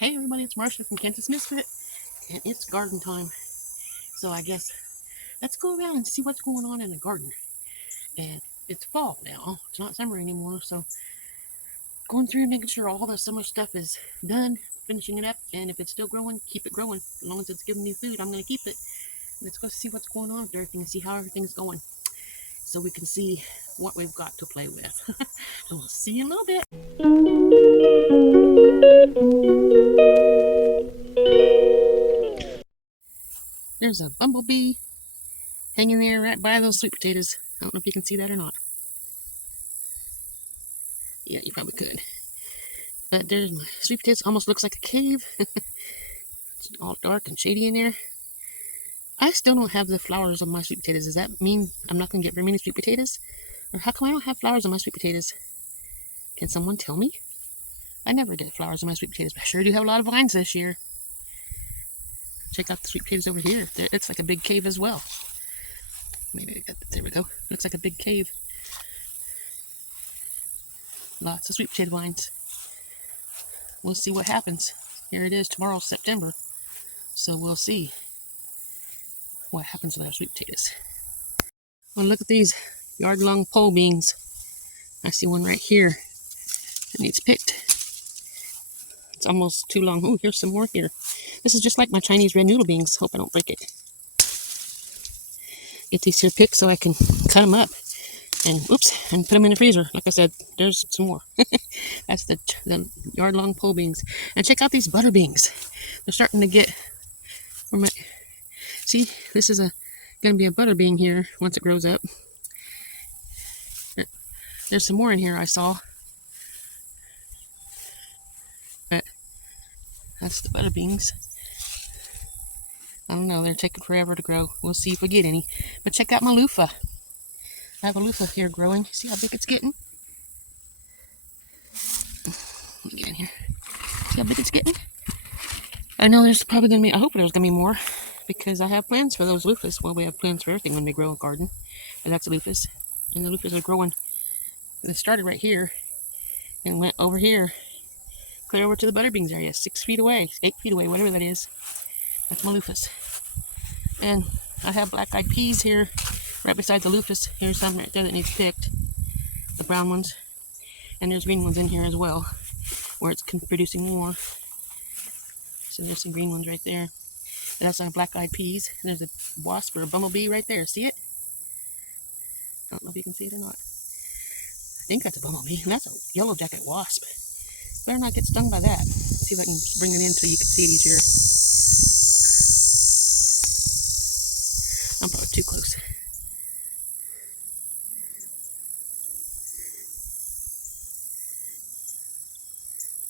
Hey everybody, it's Marcia from Kansas Misfit, and it's garden time. So I guess let's go around and see what's going on in the garden. And it's fall now, it's not summer anymore, so going through and making sure all the summer stuff is done, finishing it up, and if it's still growing, keep it growing. As long as it's giving me food, I'm going to keep it. Let's go see what's going on with everything and see how everything's going, so we can see what we've got to play with. So we'll see you in a little bit. There's a bumblebee hanging there right by those sweet potatoes. I don't know if you can see that or not. Yeah, you probably could. But there's my sweet potatoes. Almost looks like a cave. It's all dark and shady in there. I still don't have the flowers on my sweet potatoes. Does that mean I'm not going to get very many sweet potatoes? Or how come I don't have flowers on my sweet potatoes? Can someone tell me? I never get flowers on my sweet potatoes, but I sure do have a lot of vines this year. Check out the sweet potatoes over here. It's like a big cave as well. Maybe there we go. Looks like a big cave. Lots of sweet potato vines. We'll see what happens. Here it is. Tomorrow's September. So we'll see what happens with our sweet potatoes. Well, look at these yard-long pole beans. I see one right here that needs picked. It's almost too long. Oh, here's some more here. This is just like my Chinese red noodle beans. Hope I don't break it. Get these here picked so I can cut them up and and put them in the freezer. Like I said, there's some more. That's the yard-long pole beans. And check out these butter beans. They're starting to get. See, this is going to be a butter bean here once it grows up. There's some more in here I saw. But that's the butter beans. I don't know, they're taking forever to grow. We'll see if we get any. But check out my loofah. I have a loofah here growing. See how big it's getting? Let me get in here. See how big it's getting? I know there's probably going to be, I hope there's going to be more, because I have plans for those loofahs. Well, we have plans for everything when we grow a garden. But that's the loofahs. And the loofahs are growing. They started right here and went over here, clear over to the butter beans area, 6 feet away, 8 feet away, whatever that is. That's my loofahs. And I have black-eyed peas here right beside the loofahs. Here's some right there that needs picked, the brown ones. And there's green ones in here as well, where it's producing more. So there's some green ones right there. And that's our black-eyed peas. And there's a wasp or a bumblebee right there. See it? I don't know if you can see it or not. I think that's a bumblebee. And that's a yellow jacket wasp. Better not get stung by that. Let's see if I can bring it in so you can see it easier. I'm probably too close.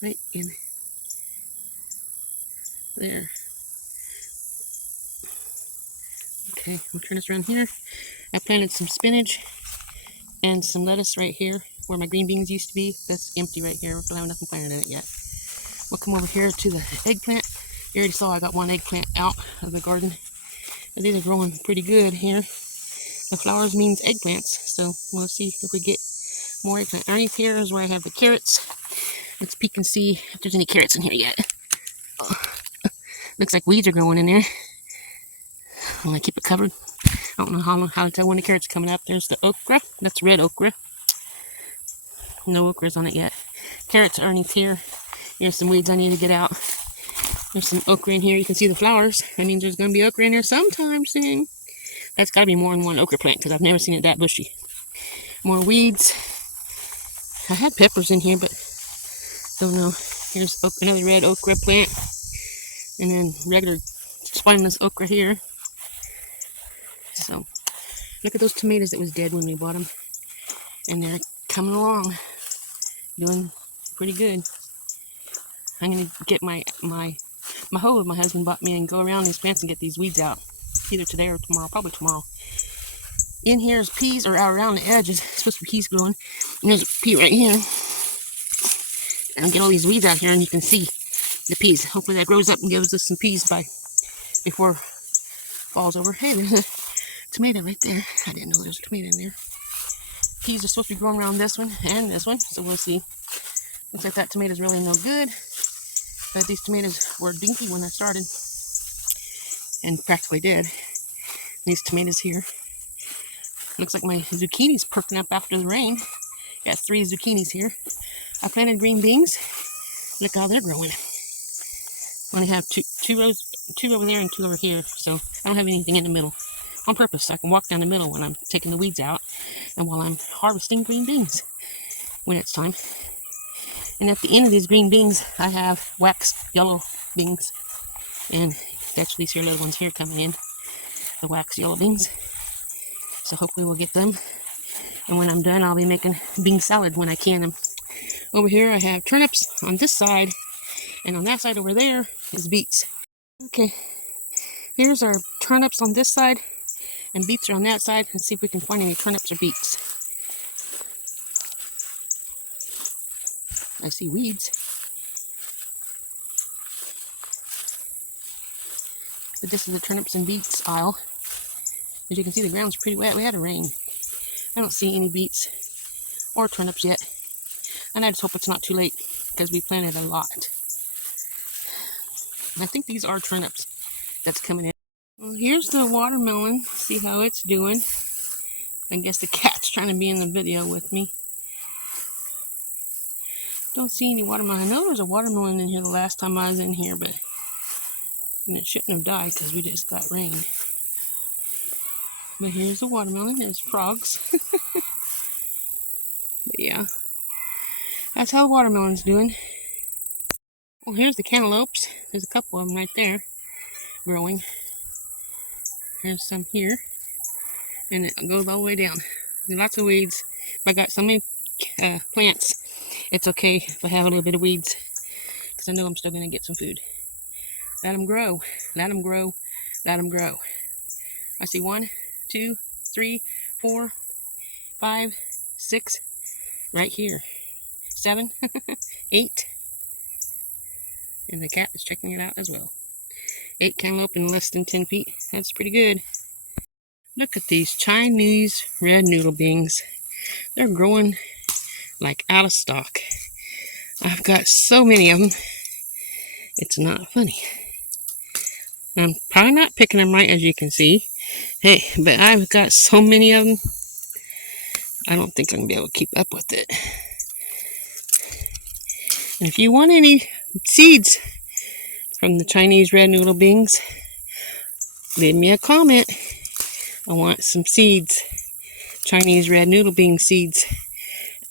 Right in there. Okay, we'll turn this around here. I planted some spinach and some lettuce right here where my green beans used to be. That's empty right here. We don't have nothing planted in it yet. We'll come over here to the eggplant. You already saw I got one eggplant out of the garden. And these are growing pretty good here. The flowers means eggplants, so we'll see if we get more eggplant. Underneath here is where I have the carrots. Let's peek and see if there's any carrots in here yet. Oh. Looks like weeds are growing in there. I want to keep it covered. I don't know how to tell when the carrots are coming up. There's the okra. That's red okra. No okras on it yet. Carrots are underneath here. Here's some weeds I need to get out. There's some okra in here. You can see the flowers. That means there's going to be okra in there sometime soon. That's got to be more than one okra plant because I've never seen it that bushy. More weeds. I had peppers in here, but don't know. Here's another red okra plant. And then regular spineless okra here. So, look at those tomatoes that was dead when we bought them. And they're coming along. Doing pretty good. I'm going to get my hoe my husband bought me and go around these plants and get these weeds out. Either today or tomorrow. Probably tomorrow. In here is peas, or out around the edges. It's supposed to be peas growing. And there's a pea right here. And I'll get all these weeds out here and you can see the peas. Hopefully that grows up and gives us some peas before fall's over. Hey, there's a tomato right there. I didn't know there was a tomato in there. Peas are supposed to be growing around this one and this one, so we'll see. Looks like that tomato's really no good. But these tomatoes were dinky when I started, and practically dead. These tomatoes here. Looks like my zucchini's perking up after the rain. Got 3 zucchinis here. I planted green beans. Look how they're growing. I only have two rows, 2 over there and 2 over here, so I don't have anything in the middle. On purpose, so I can walk down the middle when I'm taking the weeds out and while I'm harvesting green beans when it's time. And at the end of these green beans, I have wax yellow beans. And that's these here little ones here coming in, the wax yellow beans. So hopefully we'll get them. And when I'm done, I'll be making bean salad when I can them. Over here, I have turnips on this side, and on that side over there is beets. Okay, here's our turnips on this side, and beets are on that side. Let's see if we can find any turnips or beets. I see weeds. But this is the turnips and beets aisle. As you can see, the ground's pretty wet. We had a rain. I don't see any beets or turnips yet. And I just hope it's not too late, because we planted a lot. I think these are turnips that's coming in. Well, here's the watermelon. See how it's doing. I guess the cat's trying to be in the video with me. Don't see any watermelon. I know there was a watermelon in here the last time I was in here, but and it shouldn't have died because we just got rain. But here's the watermelon. There's frogs. But yeah, that's how the watermelon's doing. Well, here's the cantaloupes. There's a couple of them right there growing. There's some here, and it goes all the way down. There's lots of weeds. If I got so many plants, it's okay if I have a little bit of weeds, because I know I'm still going to get some food. Let them grow. Let them grow. Let them grow. I see 1, 2, 3, 4, 5, 6 right here. 7, 8. And the cat is checking it out as well. 8 cantaloupe in less than 10 feet. That's pretty good. Look at these Chinese red noodle beans. They're growing like out of stock. I've got so many of them. It's not funny. I'm probably not picking them right, as you can see. Hey, but I've got so many of them. I don't think I'm going to be able to keep up with it. And if you want any seeds from the Chinese red noodle beans, leave me a comment. I want some seeds. Chinese red noodle bean seeds.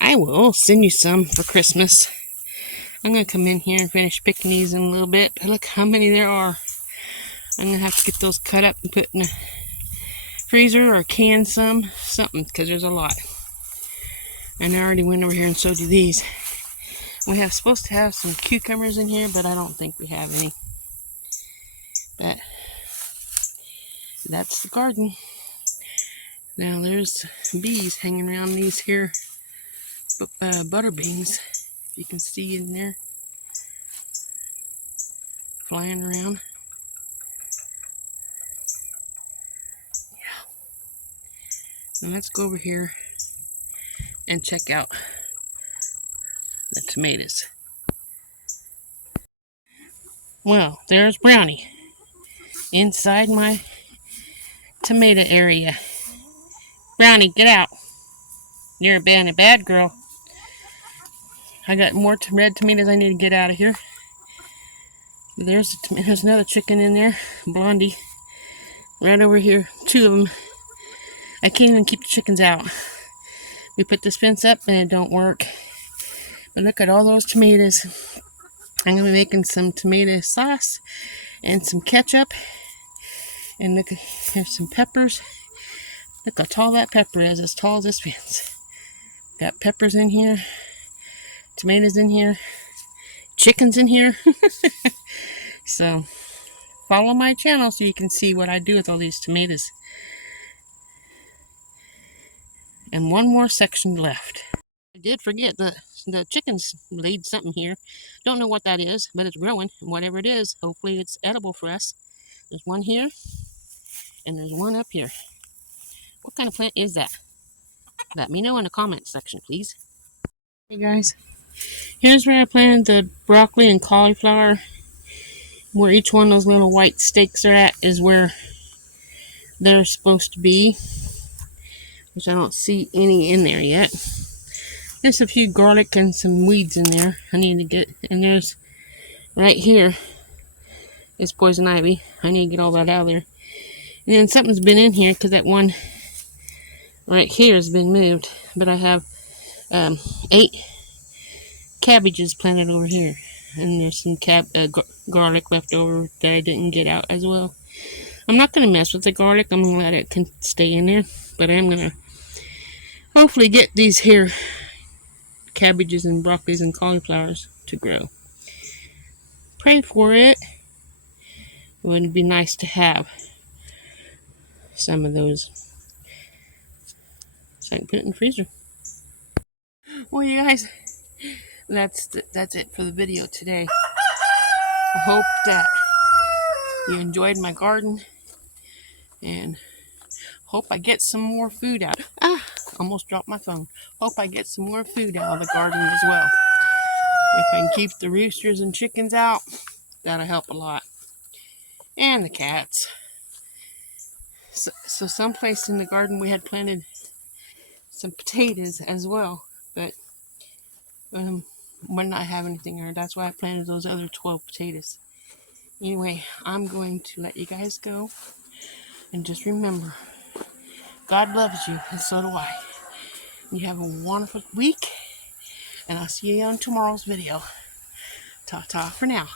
I will send you some for Christmas. I'm going to come in here and finish picking these in a little bit. But look how many there are. I'm going to have to get those cut up and put in the freezer or can something, because there's a lot. And I already went over here and showed you these. We have supposed to have some cucumbers in here, but I don't think we have any. But that's the garden. Now there's bees hanging around these here butter beans. If you can see in there, flying around. Yeah. Now let's go over here and check out the tomatoes. Well, there's Brownie inside my tomato area. Brownie, get out. You're a bad girl. I got more red tomatoes I need to get out of here. There's another chicken in there, Blondie. Right over here, 2 of them. I can't even keep the chickens out. We put this fence up and it don't work. But look at all those tomatoes. I'm going to be making some tomato sauce and some ketchup. And look, here's some peppers. Look how tall that pepper is, as tall as this fence. Got peppers in here, tomatoes in here, chickens in here. So follow my channel so you can see what I do with all these tomatoes. And one more section left. I did forget the chickens laid something here. Don't know what that is, but it's growing. And whatever it is, hopefully it's edible for us. There's one here, and there's one up here. What kind of plant is that? Let me know in the comments section, please. Hey guys, Here's where I planted the broccoli and cauliflower. Where each one of those little white stakes are at is where they're supposed to be, which I don't see any in there yet. There's a few garlic and some weeds in there I need to get, and there's right here is poison ivy. I need to get all that out of there. And then something's been in here because that one right here has been moved, but I have 8 cabbages planted over here, and there's some garlic left over that I didn't get out as well. I'm not going to mess with the garlic. I'm going to let it stay in there, but I'm going to hopefully get these here cabbages and broccolis and cauliflowers to grow. Pray for it. It would be nice to have some of those, so I can put it in the freezer. Well, you guys, that's it for the video today. I hope that you enjoyed my garden, and hope I get some more food out. Almost dropped my phone. Hope I get some more food out of the garden as well. If I can keep the roosters and chickens out, that'll help a lot. And the cats. So someplace in the garden we had planted some potatoes as well, but might not have anything there. That's why I planted those other 12 potatoes. Anyway, I'm going to let you guys go, and just remember, God loves you, and so do I. You have a wonderful week, and I'll see you on tomorrow's video. Ta-ta for now.